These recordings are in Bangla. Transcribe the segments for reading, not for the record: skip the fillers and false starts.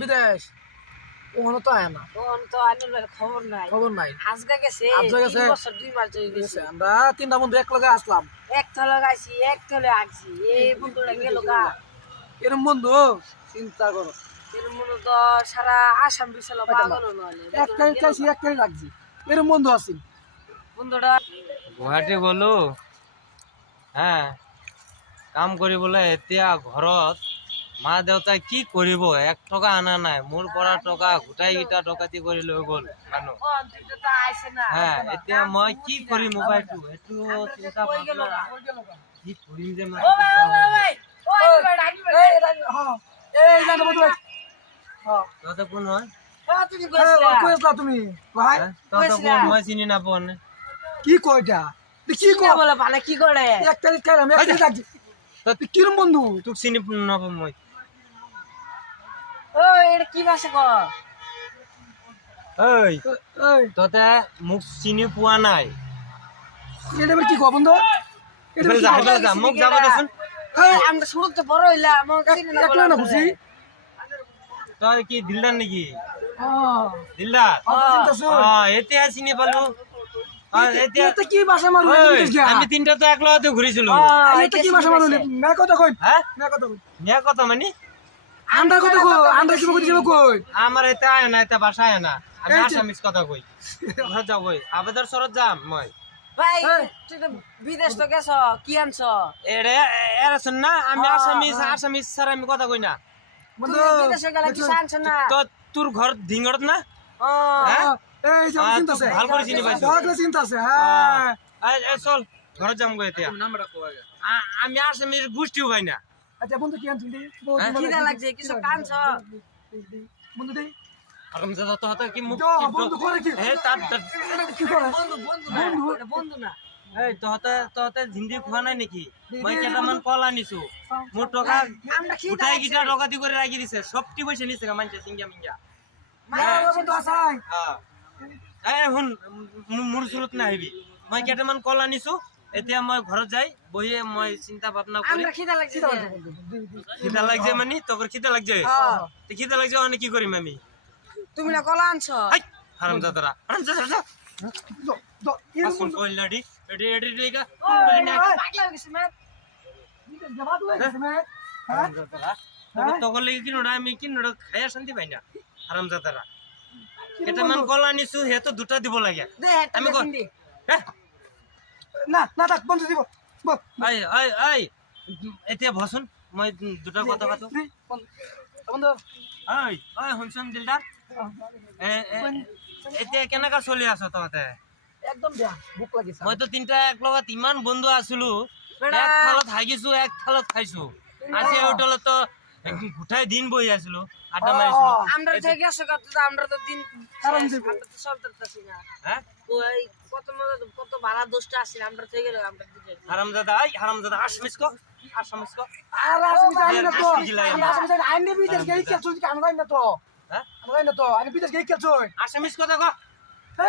বিদেশ ওখানে তো আয় না, ওখানে তো আইনের খবর নাই। খবর নাই। আজকে গেছে, আজকে গেছে? 3 বছর 2 মাস হয়ে গেছে। আমরা তিনটা বন্ধু এক লগে আসলাম। এক তলে গাইছি, এক তলে আছি, এই বন্ধুটা গেল গা। এরম বন্ধু চিন্তা করো, এর মনে তো সারা আসাম বিশাল পাগল হলো। এক খাইছি এক খাই রাখছি, এরম বন্ধু আছি। বন্ধুটা গুৱাহাটী গলো, হ্যাঁ কাম কৰিবলৈ। এতিয়া ঘৰত মা দেউতাই কি কৰিব, 1 টকা আনা নাই। মোৰ পৰা টকা গোটাইকেইটা ডকাইতি কৰি লৈ গ'ল মানুহ। তো আইছে না। হ্যাঁ এতিয়া মই কি কৰিম উপায়টো সেইটো চিন্তা ভাবনা কি কৰিম যে মই ও ভাই ও ভাই ভাই ও ভাই ডাকি ভাই। হ্যাঁ এই জানো বন্ধু। হ্যাঁ তহঁতে কোন হয়? তুমি কইছিলা। কই আসলা তুমি ভাই? তহঁতে কোন? মই চিনি নাপাওঁ নে। কি কয়টা কি কি বলে ভালো কি করে? এক তারিখ খাইলাম, এক তারিখ রাখছি। তুই কিরম বন্ধু? তোক চিনি নাপাওঁ মই। ও এটা কি ভাষা কো? এই এই তহঁতে মোক চিনি পোৱা নাই। এটা কি কয় বন্ধু? এটা এফালে যা, এফালে যা, মোক যাব দেচোন। আমরা শুরু তো বড় হইলা আমার চিনি না একলা না খুশি? তই কি দিলদাৰ নেকি? হ্যাঁ দিলদাৰ? চিন্তাছো। এতিয়া চিনি পালো। এতিয়া এটা কি ভাষা মারু? আমি তিনটা তো এক লগতে ঘূৰিছিলো। এটা কি ভাষা মারু? না কথা কই, হ্যাঁ না কথা কই। নিয়া কথা মানে আন্ডা কথা কই, আন্ডা কি কই দিবা কই? আমাৰ এতিয়া আহে না, এতিয়া ভাষা আহে না। আমি এই যে- আছামিজ কথা কই। ঘৰত যাওঁ গৈ, আবেদৰ চৰত যাম মই। ভাই এই। তুই তো বিদেশ তো গেছ কি আনছ? এরা শুন না, আমি আসামিজ স্যার আমি কথা কই না। বন্ধু তুই বিদেশে গেলে কি আনছ না? তো তোর ঘর ধিঙ্গড়ত না? ও হ্যাঁ? এই যে চিন্তাছে। ভাল করে চিনি পাইছো। ভালো চিন্তাছে। হ্যাঁ এই চল ঘর যাম গো এতিয়া। নাম্বারটা কই আগে। আমি আসামিজ গোষ্ঠীও ভাই না। আচ্ছা বন্ধু কি আনছিস? হ্যাঁ? খিদা লাগছে কিছু কানছ? বন্ধু দেই আরাম দাদা তো হাতে কি মুখ দাও, বন্ধু করে কি? এই তার এটা কি করে? বন্ধু বন্ধু না এটা বন্ধু না। এই তহতে জিন্দি খোৱা নাই নেকি? মই কেইটামান কল আনিছো। মোৰ টকা আমরা খিদা উঠাই গিটা ডকাতি করে রাখি দিছে। সবটি পয়সা নিছে মানছে সিঙ্গা মিঙ্গা। মারা বন্ধু আসাই। শুন মোৰ চুৰত নাহিবি। মই কেইটামান কল আনিছো, এতিয়া মই ঘৰত যাই বহি মই চিন্তা ভাবনা কৰি। আমরা খিদা লাগছে। খিদা লাগছে মানে তোর খিদা লাগছে? হ্যাঁ খিদা লাগছে মানে কি করিম আমি? তুমি না কলা আনছ? হারামজাদারা আসুন কইলাডি এডি এডি লেগা ও পাগলা হয়ে গেছিস ম্যাম। জবাব লাগছে মে। হারামজাদারা তখন লাগি কি নড়া আমি কি নড়া খায়া শান্তি পাই না। হারামজাদারা কেটামান কল আনিছো হে তো দুটা দিব লাগে। দে আমি আমি কই কই না না থাক বন্ধু দিব। আই আই আই এতিয়া ভসুন মই দুটা কথা পাতো। বন্ধু আই আই শুনছুন দিলদার এতিয়া কেনেকা চলি আছ তহঁতে? একদম বেয়া ভুক লাগিছে। মই তো তিনটা এক লগত ইমান বন্ধু আছিলো, বেটা। এক থালত হাগিছো এক থালত খাইছো। আজি হোটেলত তো গোটাই দিন বহি আছিলো, আড্ডা মারিছিলো। আমরা থেকে গেছ কত আমরা তো দিন কারণ শেষ, দিব। আমরা তো চলতেছি না। হ্যাঁ ওই কত মজা কত ভাড়া দোষটা আসিল আমরা থেকে গেলে আমরা দিতে। হারামজাদা আই হারামজাদা আসামিস কো আসামিস কো। আর আসমি জানি না তো। গিলাই আমরা আসমি জানি আইনে বিদেশ গেই কে চুল কাম গাই না তো। হ্যাঁ আমরা না তো আইনে বিদেশ গেই কে চুল। আসামিস কথা কো।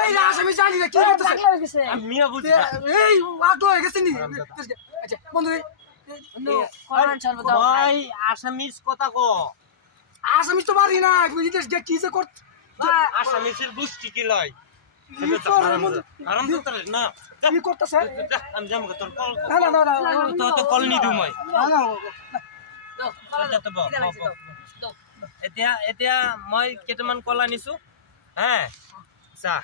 এই আসমি জানি না কি করতেছে। পাগলা হয়ে গেছে। আমি মিয়া বুঝি না। এই আটো হয়ে গেছে নি। আচ্ছা বন্ধু কোরআন চলবে দাও। ওই আসামিস কথা কো। আসমি তো পারি না বিদেশ গে কি যে করতে। আসামিসের গোষ্ঠী কি লয়? কি করে বন্ধু? হারামজাদা না কি করতেছে? আমি যাম গো তোর কল না না না না। তো কল নি দিও মই। না না। দাও, যাতে বহ, খিদা লাগছে, বহ, দাও, দাও। এতিয়া মই কেইটামান কল আনিছো, হ্যাঁ চা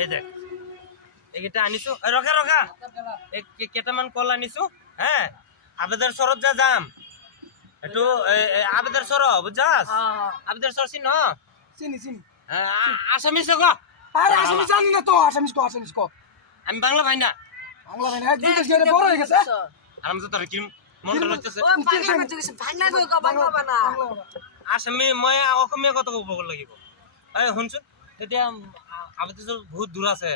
এই দেখ এইকেইটা আনিছো। ৰখা ৰখা কেইটামান কল আনিছো, হ্যাঁ আবেদৰ চৰত যাম। এইটো আবেদৰ চৰ বুঝাস? হ্যাঁ আবেদৰ চৰ চিন চিনি চিনি। আসামিস কো। আরে আসমি জানি না তো আসামিস কো। আমি বাংলা ভাই না। বাংলা ভাই না বিদেশ গেলে বড় হয়ে গেছে। হারামজাদার কি মনটা লাগতেছে? ও পাগলা হয়ে গেছে ভাগনা কই কো বাংলা বানা। আসামি মই অসমীয়া কথা ক'ব লাগিব। এই শুনচোন এতিয়া আবেদৰ বহুত দূৰ আছে।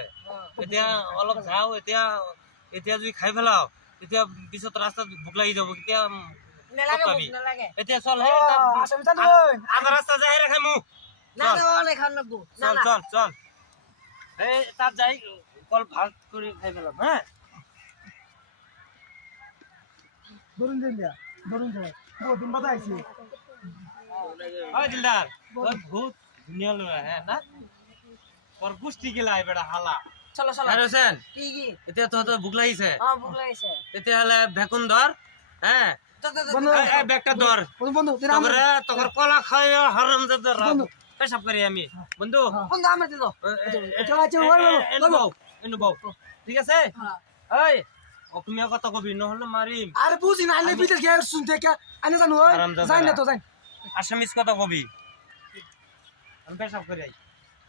এতিয়া অলপ যাও, এতিয়া যদি খাই পেলাও তেতিয়া পিছত ৰাস্তাত ভোক লাগি যাব। এতিয়া নালাগে পাবি। ভুক নালাগে। এতিয়া চল হে আসমি জানি। আধা রাস্তা যাই রে খাইমু। না না অনেক খান লাগবো। না চল না চল চল এই তাত যাই কল ভাত করে খাই পেলাম। হ্যাঁ ধরুন দিন দিয়া ধরুন বহুত দিন বাদে আইছি ওই দিলদার তোর ভূত দুনিয়া লড়া হ্যাঁ না তোর গুষ্টি গেলা বেটা হালা চলো চলো হ্যাঁ হোসেন কি কি এতিয়া তো ভোক লাগিছে ভুক লাগিছে তেতিয়াহ'লে ভেকুন ধৰ হ্যাঁ বন্ধু বেগটা ধৰ বন্ধু তেরা তগরে তগর কলা খাই হারামজাদা রাত পেশাব করি আমি বন্ধু বন্ধু আমরা দিল এনু বাউ ঠিক আছে এই অসমীয়া কথা কবি নহলে মারিম আরে বুঝি না আইনে বিদেশ গিয়ে শুনতে কে আইনে জানো হয় হারামজাদা। যাই না তো যাই আসামিস কথা কবি আমি পেশাব করি আই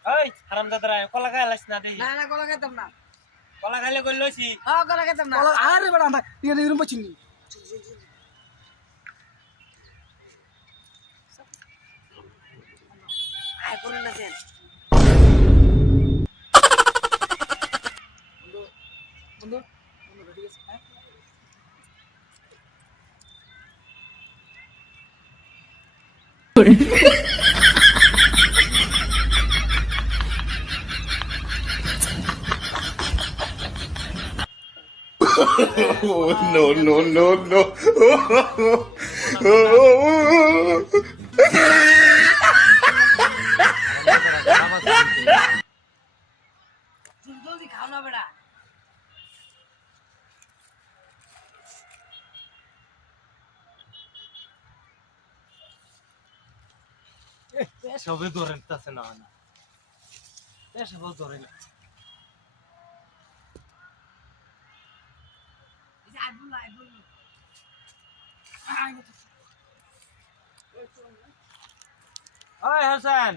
এই হারামজাদা কলা খাই লাইছ না দেখি না না গলা খেতাম না কলা খাইলে কই লইছি গলা খেতাম না আরে বড় আমরা এই রুম পাচ্ছি আয় করুন না যেন বন্ধু বন্ধু ঠিক আছে হ্যাঁ Oh, no, no, no, no. জলদি খাও না বেটা সবে ধরেন তাছে না না পেশাব ধরেন আইবুল আইবুল ওই হোসেন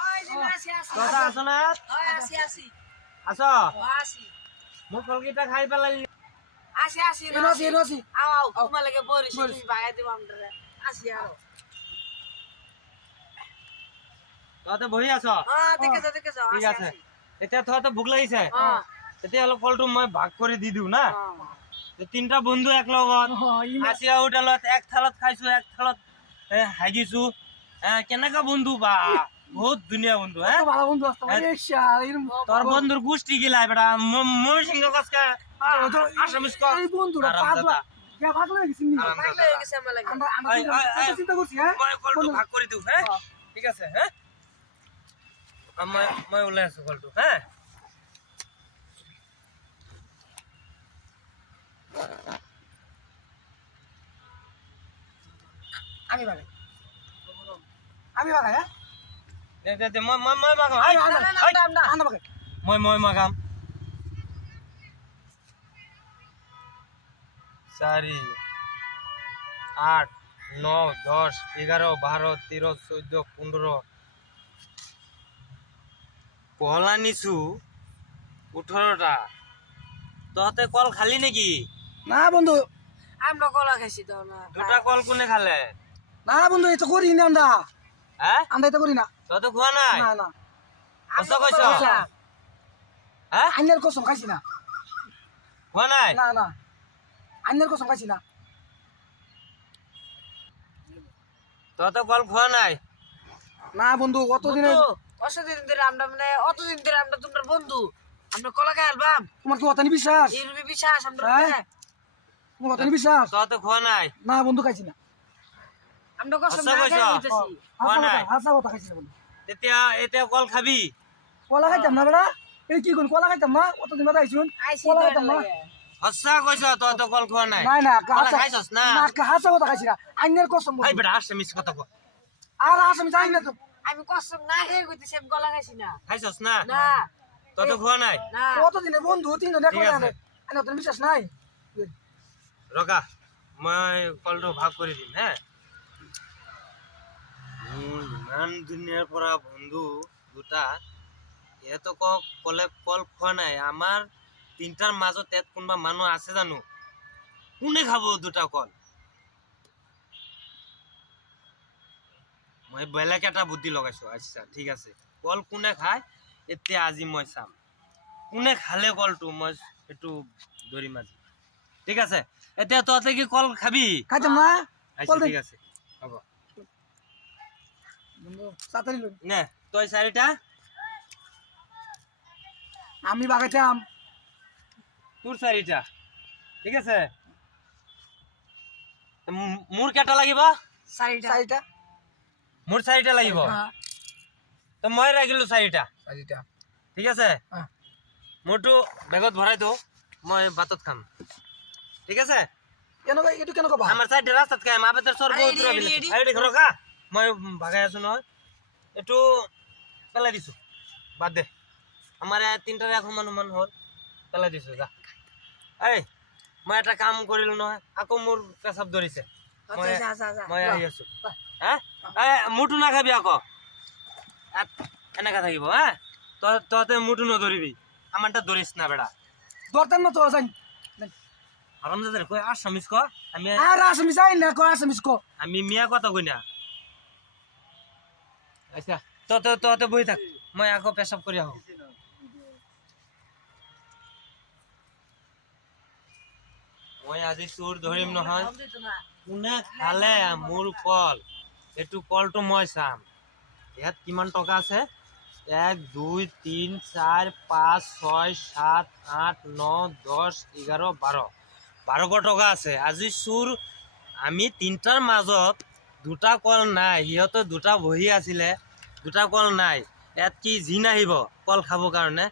ওই যে আসি আসি কথা আছো না ওই আসি আসি আছো আসি মোক কলকিটা খাই পেলাই আসি আসি এনো আসি আও তোমার লাগে বরিস তুমি বাগাই দিব আমরা আসি আও ততে বহি আছো দেখে যাও ঠিক আছে এতিয়া তো ভোক লাগিছে হ্যাঁ তেতিয়া অলপ ফলটো মই ভাগ কৰি দি দিওঁ না তিনটা বন্ধু এক লগত হাসিয়া হোটেলত এক থালত খাইছো এক থালত হাগিছো কেনেকা বন্ধু বা বহুত ধুনীয়া বন্ধু হ্যাঁ ভালো বন্ধু আসতে পারে শাল এরম তোর বন্ধুর গোষ্ঠী গিলা বেটা মই সিংহ কাজকা আসামিস কর এই বন্ধুরা পাগলা কে পাগলা হয়ে গেছিস নি পাগলা হয়ে গেছে আমার লাগে আমরা আমরা চিন্তা করছি হ্যাঁ মই কলটো ভাগ কৰি দিওঁ হ্যাঁ ঠিক আছে হ্যাঁ মই ওলাই আছো কলটো হ্যাঁ আমি ভাগে আমি ভাগে হ্যাঁ দে মই মাগাম না আনা ভাগে মই মাগাম 4 8 9 10 11 12 13 14 15 কলা নিছু 18টা তহতে কল খালি নাকি না বন্ধু আমরা কলা খাইছি তো না দুটা কল কোনে খালে না বন্ধু এটা করি না হ্যাঁ আমরা এটা করি না তহতে খোৱা নাই না না কষ্ট কইছ হ্যাঁ আইনের কসম খাইছি না খোৱা নাই না না আইনের কসম খাইছি না তহতে কল খোৱা নাই না বন্ধু কতদিনে অতদিন ধরে আমরা মানে অতদিন ধরে আমরা তোমার বন্ধু আমরা কলা খাই আলবাম তোমার কি অতানি বিশ্বাস এই রুবি বিশ্বাস আমরা হ্যাঁ? তোমার অতানি বিশ্বাস তহতে খোৱা নাই না বন্ধু খাইছি না আমরা কসম আচ্ছা, না কইছো। খাই হইতেছি খোৱা নাই হাসা কথা খাইছি না বন্ধু তেতিয়া এতিয়া কল খাবি কলা খাইতাম না বেড়া এই কি কোন কলা খাইতাম না অতদিন বাদে আইছুন আইছি কলা তো খাইতাম না লাগে সঁচা কৈছ তহতে কল খোৱা নাই না না কলা খাইছস না হাসা কথা খাইছি না আইনের কসম এই বেটা আসছে মিছ কথা কো আর আমি যাই না তো আমি কসম না খাই কইতেছি আমি কলা খাইছি না খাইছস না না তহতে খোৱা নাই না কতদিনে বন্ধু তিনজন এক ঠিক করে আছে। আনে অতদিন বিশ্বাস নাই ৰগা মই কলটো ভাগ কৰি দিম হ্যাঁ ইমান দুনিয়াৰ পৰা বন্ধু দুটা ইহঁতক কলে কল খোৱা নাই আমাৰ তিনটাৰ মাজত ইয়াত কোনোবা মানুহ আছে জানো কোনে খাব দুটা কল মই বেলেগ এটা বুদ্ধি লগাইছো আচ্ছা ঠিক আছে কল কোনে খায় এতিয়া আজি মই চাম কোনে খালে কলটো মই সেইটো ধৰিম আজি ঠিক আছে এতিয়া তহঁতে কি কল খাবি খাইতাম না আচ্ছা কল দে ঠিক আছে হ'ব বন্ধু সাতারি লই নে তই 4টা আমি বাগাইতাম তোর 4টা ঠিক আছে মোৰ কেইটা লাগিব চাৰিটা চাৰিটা মোৰ 4টা লাগিব তো মই ৰাখিলো 4টা চাৰিটা ঠিক আছে অ। মোৰটো বেগত ভৰাই দিওঁ মই বাটত খাম ঠিক আছে কেনেকুৱা এইটো কেনেকুৱা ভাল আমাৰ 4টা ৰাস্তাত খাম আবেতৰ সৰ বহুত দূৰ আইডি ঘৰ কা মই ভাগাই আছো নহয় এটো পেলাই দিছো বাদ দে আমাৰ 3টাৰ এখন মানুহ হ'ল পেলাই দিছো যা এই মই এটা কাম কৰিলো নহয় আকৌ মোৰ পেছাব ধৰিছে মই আহি আছো হা মুঠু নাখাবি আকৌ এনেকা থাকিব হা তহঁতে মুঠু নধৰিবি আমাৰটা ধৰিস না বেড়া দরতাম না তো যাই হারামজাদার কই আসামিস ক আমি আর আসামি যাই না কো আসামিস কো আমি মিয়া কথা কই না আচ্ছা ততে বই থাক মই আকৌ পেশাব কৰি আহো মই আজি চোৰ ধৰিম নহয় কোনে খালে মোৰ কল এটু কলটো মই চাম ইয়াত কিমান টকা আছে 1 2 3 4 5 6 7 8 9 10 11 12 12 টকা আছে আজি চোৰ আমি 3টাৰ মাজত দুটা কল নাই হিয়তো দুটা বহি আছিলে দুটা কল নাই ইয়াত কি জিন আহিব কল খাব কাৰণে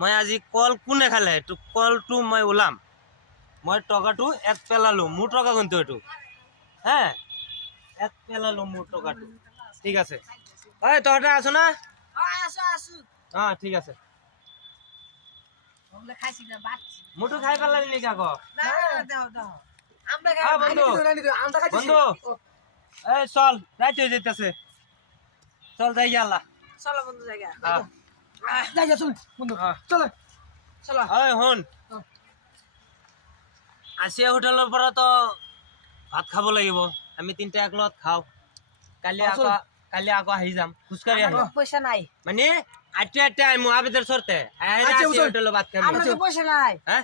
মই আজি কল কোনে খালে তো কলটো মই ওলাম মই টকাটো এক পেলালো মোৰ টকা কিন্তু এটো হ্যাঁ এক পেলালো মোৰ টকাটো ঠিক আছে ঐ তহঁতে আছো না ঠিক আছে মোৰটো খাই পেলালি নেকি আকৌ বন্ধু বন্ধু এই চল রাইতে হয়ে যেতেছে চল যাই গেলা চলো বন্ধু জায়গা যাই যা চল বন্ধু চল চলো ওই শুন আসিয়া হোটেলৰ পৰা তো ভাত খাব লাগিব আমি 3টা একলত খাও কালি আকৌ আহি যাম খুচকাৰি আহিম পয়সা নাই মানে আটে আমি আবেদর সরতে আসিয়া হোটেলৰ ভাত খাম আমরা তো পয়সা নাই হ্যাঁ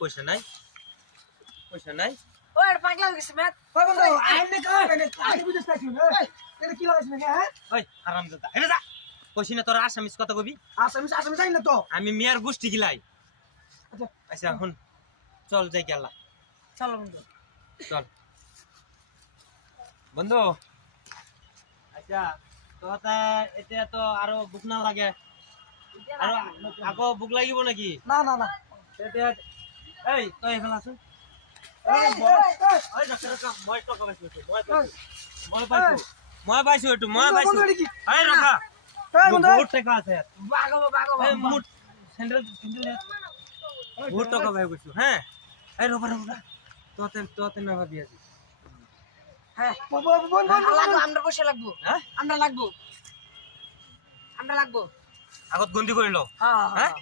পয়সা নাই পয়সা নাই ওই পাগলা হয়ে গেছে ম্যাট ওই বন্ধু আইনে কা আইনে বুঝছ না কি এটা কি লাগাইছ না হ্যাঁ ওই হারামজাদা হেরে যা কইছি না তোর আসামিস কথা কবি আসামি যাই না তো আমি মিয়ার গোষ্ঠী গিলাই আচ্ছা আচ্ছা শুন চল যাই গেলা চলো বন্ধু চল বন্ধু আচ্ছা তোতে এতিয়া তো আৰু বুক না লাগে আৰু আকৌ বুক লাগিব নেকি না না না তেতিয়া এই তই এখানে আছো মই পাইছো এইটো মই পাইছো এই ৰখা বহুত টাকা আছে বাগাবো এই মুঠ স্যান্ডেল বহুত টাকা পাই গৈছো হ্যাঁ এই ৰখা তোতে না ভাবি আজি হ্যাঁ বন্ধু লাগবো আমরা পয়সা লাগবো হ্যাঁ আমরা লাগবো আগত গন্তি কৰি লও হ্যাঁ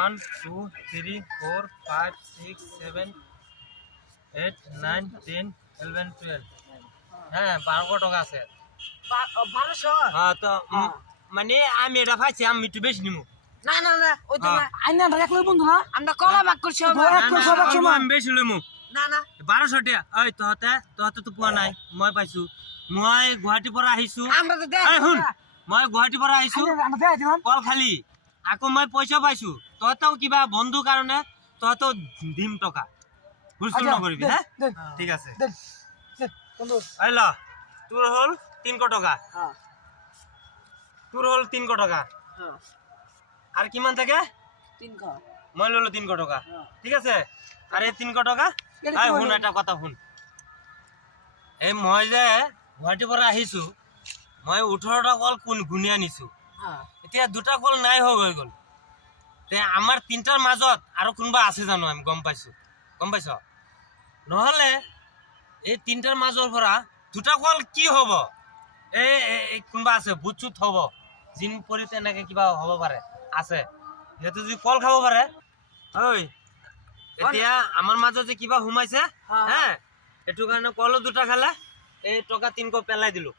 1 2 3 4 5 6 7 8 9 10 11 12 হ্যাঁ 12 টাকা আছে 1200 হ্যাঁ তো মানে আমি এটা পাইছি আমি একটু বেশি নিমু না ওই তো না আইনা রাখলে বন্ধু না আমরা কলা ভাগ করছি আমি বেশি লইমু না 1200 টাকা ওই তহতে তো পোৱা নাই মই পাইছো মই গুৱাহাটীৰ পৰা আহিছো আমরা তো দেখ এই শুন মই গুৱাহাটীৰ পৰা আহিছো আমরা দেই দিলাম কল খালি আকৌ মই পইচা পাইছো তহতেও কিবা বন্ধু কাৰণে তহতেও দিম টকা হুলস্থুল নকৰিবি হ্যাঁ ঠিক আছে বন্ধু এই ল তোৰ হল 300 টকা হ্যাঁ তোৰ হল 300 টকা হ্যাঁ আর কিমান থাকে 300 মই ললো 300 টকা ঠিক আছে আরে 300 টাকা এই শুন এটা কথা শুন এই মই যে গুৱাহাটীৰ পৰা আহিছো মই 18টা কল কোন গুনিয়া নিছো হ্যাঁ এতিয়া দুটা কল নাই হৈ গল তে আমাৰ 3টাৰ মাজত আৰু কোনবা আছে জানো আমি গম পাইছ নহলে এই 3টাৰ মাজৰ পৰা দুটা কল কি হ'ব এই কোনবা আছে বুচুত হ'ব জিন পৰি তেনেকে কিবা হ'ব পাৰে আছে যেহেতু যদি কল খাব পাৰে ঐ এতিয়া আমাৰ মাজত যে কিবা হুমাইছে হ্যাঁ এটু কাৰণে কল দুটা খালে এই টকা 300 পেলাই দিলো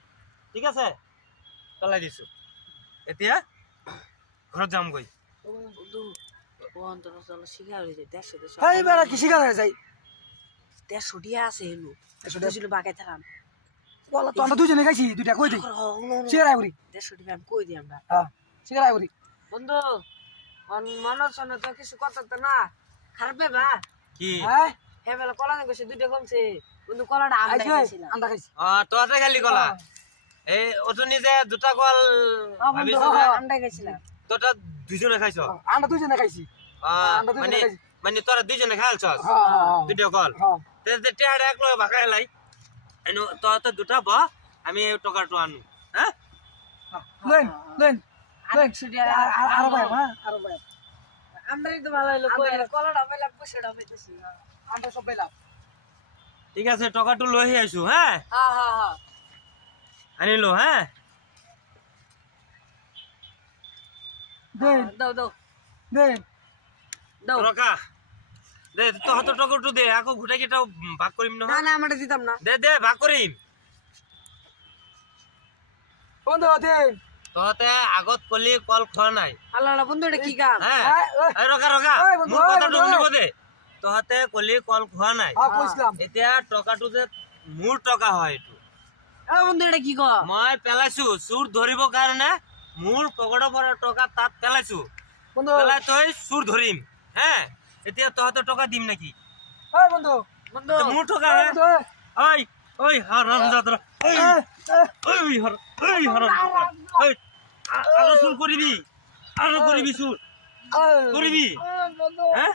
ঠিক আছে পেলাই দিছো এতিয়া ঘৰত যাম গৈ বন্ধু ও অন্তর চলো শিকার হয়ে যায় 150 এই বেড়া কি শিকার হয়ে যাই 150 টিয়া আছে হেলু 150 টিয়া বাগাই থাকাম বল তো আমরা দুজনে খাইছি দুইটা কই দেই শিকার আইবরি 150 টিয়া আমি কই দিই আমরা হ্যাঁ শিকার আইবরি বন্ধু মন সনে তো কিছু কথা তো না খারাপ বা কি হ্যাঁ হ্যাঁ বেলা কলা নিয়ে গেছে দুইটা কমছে বন্ধু কলাটা আমরা খাইছিলাম আমরা খাইছি তোহাতে খালি কলা এই অটো নিজে দুটা কল ভাবিছ আমরা খাইছিলাম তোটা দুজনে খাইছ আমরা দুজনে খাইছি আমরা দুজনে মানে খাইছি মানে তোরা দুজনে খাইছস হ্যাঁ দুটো কল হ্যাঁ তে টিয়াড়ে এক লগে ভাগাই লাই এনো তোহাতে দুটা বা আমি এই টকাটো আনু হ্যাঁ লেন লেন লেন 100 টাকা আরো ভাই হ্যাঁ আরো ভাই আমরাই তো ভালো হলো কলাটা পেলাম পয়সাটা পেতেছি আমরা সব পেলাম ঠিক আছে টকাটো লৈ আইছো হ্যাঁ হ্যাঁ হ্যাঁ হ্যাঁ আনিলো হ্যাঁ দেন দাও দাও দেন দাও রকা দে তোহাতে টকাটো দে আকো ঘুটে কিটাও ভাগ করিম না না না আমরা দিতাম না দে ভাগ করিম বন্ধু দেন তোহাতে আগত কলি কল খোৱা নাই আল্লাহ বন্ধু এটা কি কাম হ্যাঁ এই, এই ৰকা এই বন্ধু, মোৰ এই কথাটো বন্ধু, শুনিব দে তোহাতে কলি কল খোৱা নাই হ্যাঁ কইছিলাম এতিয়া টকাটো যে মোৰ টকা হয় এইটো এ বন্ধু এটা কি কম মই পেলাইছো চুৰ ধৰিবৰ কাৰণে মোৰ পকেটৰ পৰা টকা তাত পেলাইছো বন্ধু পেলাই তই চুৰ ধৰিম হে এতিয়া তহঁতে টকা দিম নেকি এই বন্ধু বন্ধু তো মোৰ টকা এই হে বন্ধু ঐ ঐ হারামজাদা ঐ ঐ আৰু চুৰ কৰিবি চুৰ কৰিবি এই কৰিবি বন্ধু হ্যাঁ